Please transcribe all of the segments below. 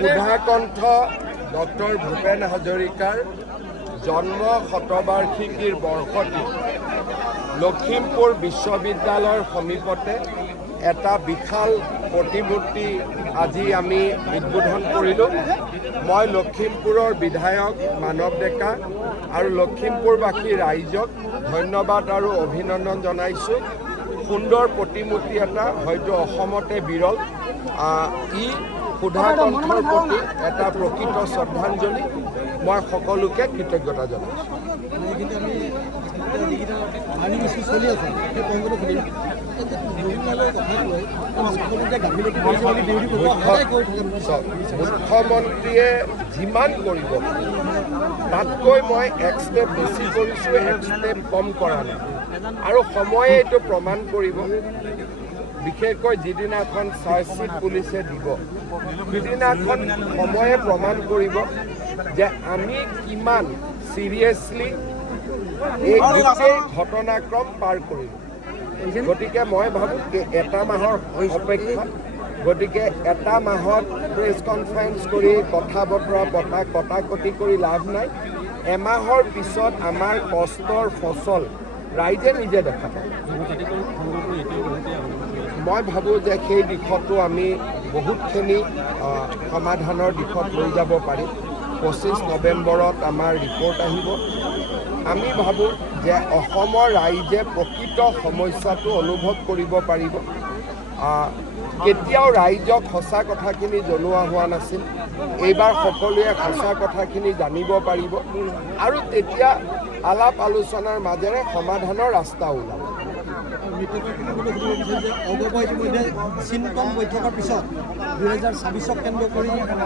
Sudhakantha doctor Bhupen হাজৰিকাৰ জন্ম শতবাৰ্ষিকীৰ বৰ্ষটি লখিমপুৰ বিশ্ববিদ্যালয়ৰ সমীপতে এটা বিশাল প্ৰতিমূৰ্তি আজি আমি উদ্বোধন কৰিলোঁ। মই লখিমপুৰৰ বিধায়ক মানৱ ডেকা আৰু লখিমপুৰবাসী ৰাইজক ধন্যবাদ আৰু অভিনন্দন জনাইছোঁ। সুন্দৰ প্ৰতিমূৰ্তি এটা হয়তো অসমতে বিৰল। ই সুধাকণ্ঠৰ প্ৰতি এটা প্ৰকৃত শ্ৰদ্ধাঞ্জলি। মই সকলোকে কৃতজ্ঞতা জনাইছোঁ। মুখ্যমন্ত্ৰীয়ে যিমান কৰিব তাতকৈ মই এক ষ্টেপ বেছি কৰিছোঁ, এক ষ্টেপ কম কৰা নাই। আৰু সময়ে এইটো প্ৰমাণ কৰিব। বিশেষকৈ যিদিনাখন চাৰ্জশ্বিট পুলিচে দিব সিদিনাখন সময়ে প্ৰমাণ কৰিব যে আমি কিমান চিৰিয়াছলি এই গোটেই ঘটনাক্ৰম পাৰ কৰিলোঁ। গতিকে মই ভাবোঁ এটা মাহৰ অপেক্ষা। গতিকে এটা মাহত প্ৰেছ কনফাৰেন্স কৰি কথা বতৰা কটাকটি কৰি লাভ নাই। এমাহৰ পিছত আমাৰ কষ্টৰ ফচল ৰাইজে নিজে দেখা পাব। মই ভাবোঁ যে সেই দিশতো আমি বহুতখিনি সমাধানৰ দিশত লৈ যাব পাৰিম। 25 নৱেম্বৰত আমাৰ ৰিপৰ্ট আহিব। আমি ভাবোঁ যে অসমৰ ৰাইজে প্ৰকৃত সমস্যাটো অনুভৱ কৰিব পাৰিব। কেতিয়াও ৰাইজক সঁচা কথাখিনি জনোৱা হোৱা নাছিল। এইবাৰ সকলোৱে সঁচা কথাখিনি জানিব পাৰিব আৰু তেতিয়া আলাপ আলোচনাৰ মাজেৰে সমাধানৰ ৰাস্তা ওলাব। বৈঠকৰ পিছত 2026ক কেন্দ্ৰ কৰি এটা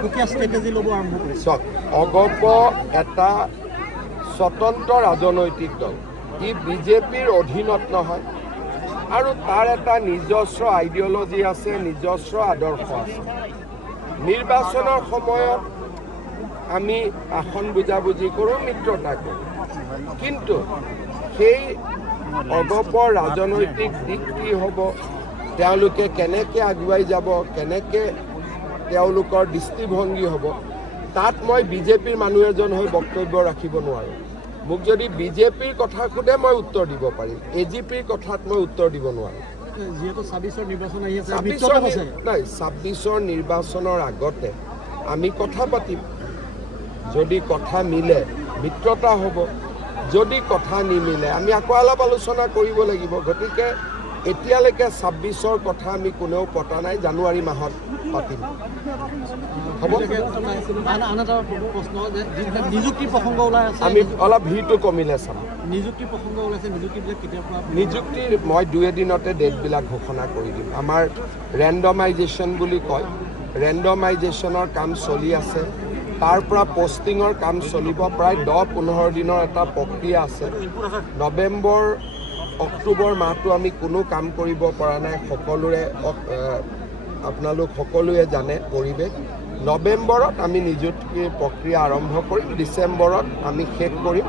প্ৰক্ৰিয়া ষ্ট্ৰেটেজি ল'ব আৰম্ভ কৰিছে। অগপ এটা স্বতন্ত্ৰ ৰাজনৈতিক দল। ই বিজেপিৰ অধীনত নহয় আৰু তাৰ এটা নিজস্ব আইডিঅলজি আছে, নিজস্ব আদৰ্শ আছে। নিৰ্বাচনৰ সময়ত আমি আসন বুজাবুজি কৰোঁ, মিত্ৰতা কৰোঁ, কিন্তু সেই অগপৰ ৰাজনৈতিক দিশ কি হ'ব, তেওঁলোকে কেনেকৈ আগুৱাই যাব, কেনেকৈ তেওঁলোকৰ দৃষ্টিভংগী হ'ব, তাত মই বিজেপিৰ মানুহ এজন হৈ বক্তব্য ৰাখিব নোৱাৰোঁ। মোক যদি বিজেপিৰ কথা সোধে মই উত্তৰ দিব পাৰিম, এজিপিৰ কথাত মই উত্তৰ দিব নোৱাৰোঁ। যিহেতু 26ৰ নিৰ্বাচন আহি আছে, 26ৰ নিৰ্বাচনৰ আগতে আমি কথা পাতিম। যদি কথা মিলে মিত্ৰতা হ'ব, যদি কথা নিমিলে আমি আকৌ অলপ আলোচনা কৰিব লাগিব। গতিকে এতিয়ালৈকে 26ৰ কথা আমি কোনেও পতা নাই, জানুৱাৰী মাহত পাতিম। হ'ব। নিযুক্তি প্ৰসংগ ওলাই আছে, আমি অলপ ভিৰটো কমিলে চাম। নিযুক্তি প্ৰসংগ ওলাইছে, নিযুক্তিবিলাক কেতিয়াৰ পৰা? নিযুক্তিৰ মই 2 এদিনতে ডেটবিলাক ঘোষণা কৰি দিম। আমাৰ ৰেণ্ডমাইজেশ্যন বুলি কয়, ৰেণ্ডমাইজেশ্যনৰ কাম চলি আছে। তাৰ পৰা পষ্টিঙৰ কাম চলিব। প্ৰায় 10-15 দিনৰ এটা প্ৰক্ৰিয়া আছে। নৱেম্বৰ অক্টোবৰ মাহটো আমি কোনো কাম কৰিব পৰা নাই। সকলোৰে আপোনালোক সকলোৱে জানে পৰিৱেশ। নৱেম্বৰত আমি নিযুক্তিৰ প্ৰক্ৰিয়া আৰম্ভ কৰিম। ডিচেম্বৰত আমি শেষ কৰিম।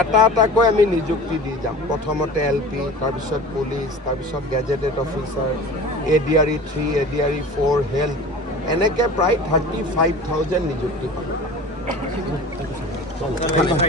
এটা এটাকৈ আমি নিযুক্তি দি যাম। প্ৰথমতে LP, তাৰপিছত পুলিচ, তাৰপিছত gazetted officer, ADRE 3, ADRE 4, health, এনেকৈ প্ৰায় 35,000 নিযুক্তি পাব।